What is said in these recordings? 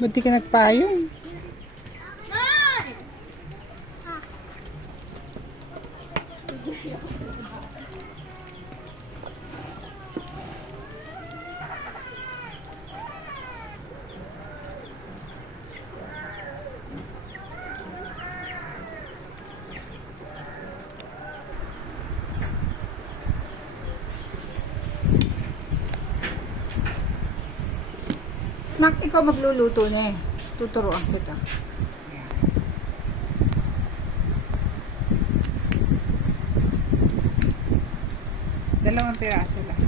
Ba't di ka nagpayong? Nak, ikaw magluluto niya eh. Tuturuan kita. Ayan. Dalawang piraso lang.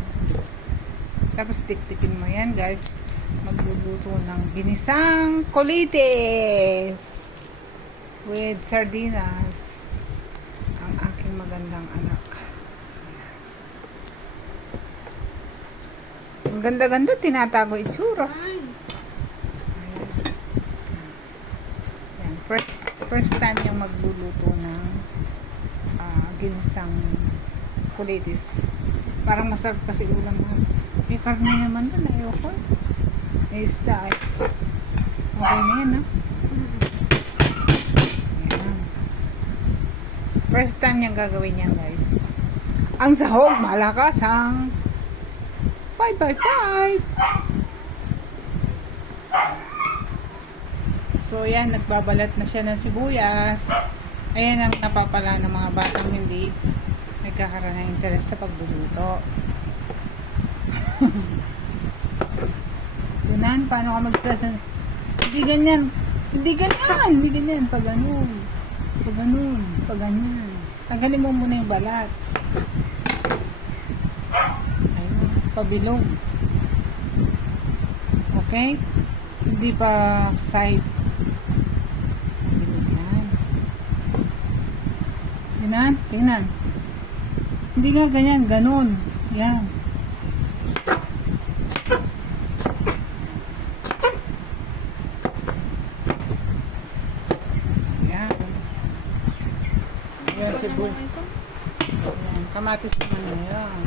Tapos tiktikin mo yan, guys. Magluluto ng ginisang kulitis with sardinas. Ang aking magandang anak. Ang ganda-ganda, tinatago itsura. Ayan. First time yung magluluto ng ginisang kulitis. Parang masarap kasi ulam mo. May karne naman doon, ayoko. May isda eh. Okay na yan, ha? Ayan. First time niyang gagawin yan, guys. Ang sahog, malakas ang 5x5. So, yan, nagbabalat na siya ng sibuyas. Ayan ang napapala ng mga batang hindi nagkakaroon ng interes sa pagluluto. Tunan, paano ka magsasan? Hindi ganyan. Hindi ganyan. Hindi ganyan. Pag ganun. Pag ganun. Pag ganyan. Tanggalin mo muna yung balat. Ayun. Pabilog. Okay? Hindi pa side. Yan. Tingnan. Tingnan. Hindi nga ganyan. Ganun. Yan. Yan, sibol. Yan, kamatis naman na yan.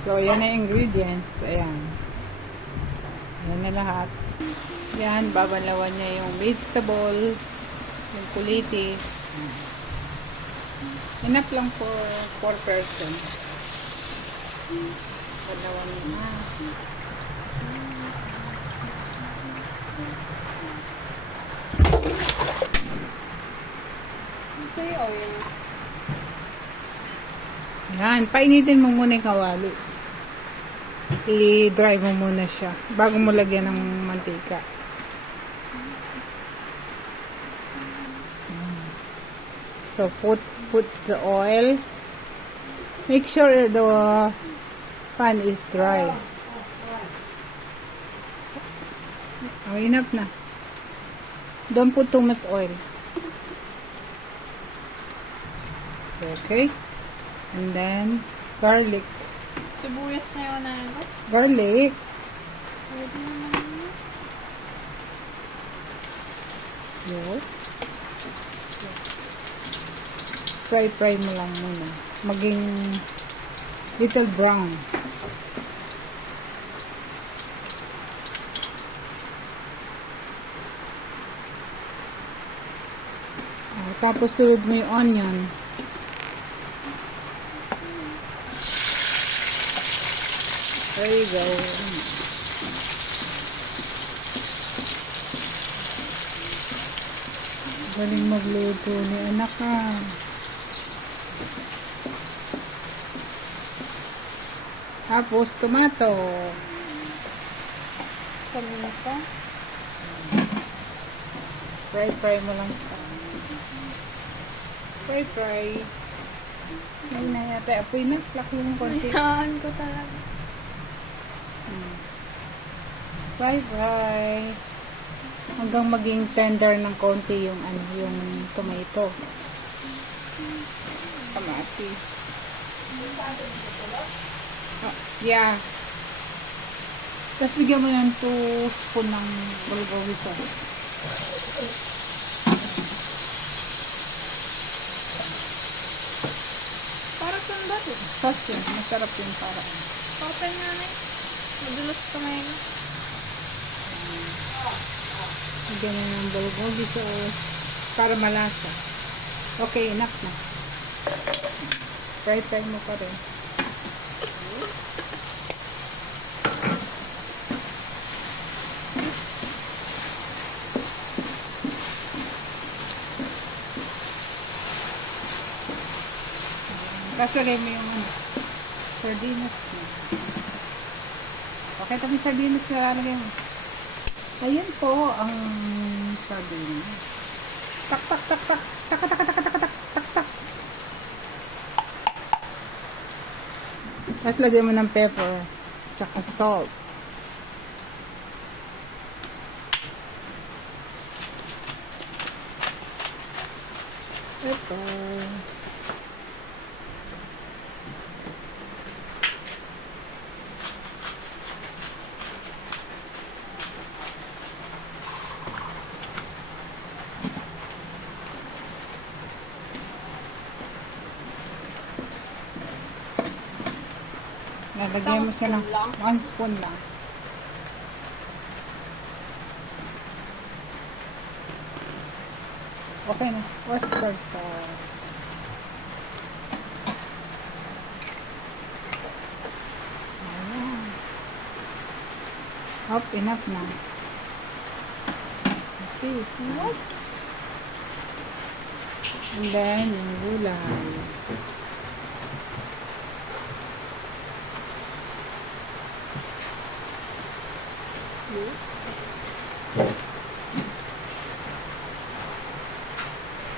So, yan na ingredients. Ayan. Yan na lahat. Yan, babalawan niya yung vegetable, yung kulitis. Enough lang for 4 person. Balawan niya na. Say oil. Yan, painitin mo muna yung kawali. I-dry mo muna siya bago mo lagyan ng mantika. So put the oil. Make sure the pan is dry. Oh, enough na. Don't put too much oil. Okay. And then garlic. Sibuyas na yun na yun. Garlic. Pwede naman yun. Yun. Fry mo lang muna. Maging little brown. Tapos sunod mo yung onion. There you go. Galing magluto ni anak ka. Tapos tomato. Tomato. Fry mo lang. Fry. Ay na yata. Apoy na. Plak yung konti. Hayaan ko talaga. Fry. Hanggang maging tender ng konti yung yung tomato. kamatis. Oh, yeah. Tapos bigyan mo ng 2 spoon ng bulgogi sauce. Para sundat eh. Sauce yun. Masarap yun para. Open nga na eh. Madulos kamay ko. Bigyan mo ng bulgogi sauce para malasa. Okay, enough na. Fry mo pa rin. Tapos lagay mo yung sardinas mo. Okay, tapos yung sardinas na lalagay mo. Ayan po ang sardinas. Tak, tak, tak, tak. Tak, tak, tak, tak, tak, tak, tak, tak. Tapos lagay mo ng pepper. Tsaka salt. Pepper. Lalagyan mo siya ng 1 spoon lang. Okay na. Oyster sauce. Ayan. Hop, enough na. Okay, so and then, yung gulay.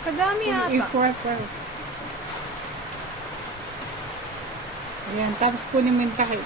Kadami ata. I-prepare. Ayan, tapos kunin mo yung takip.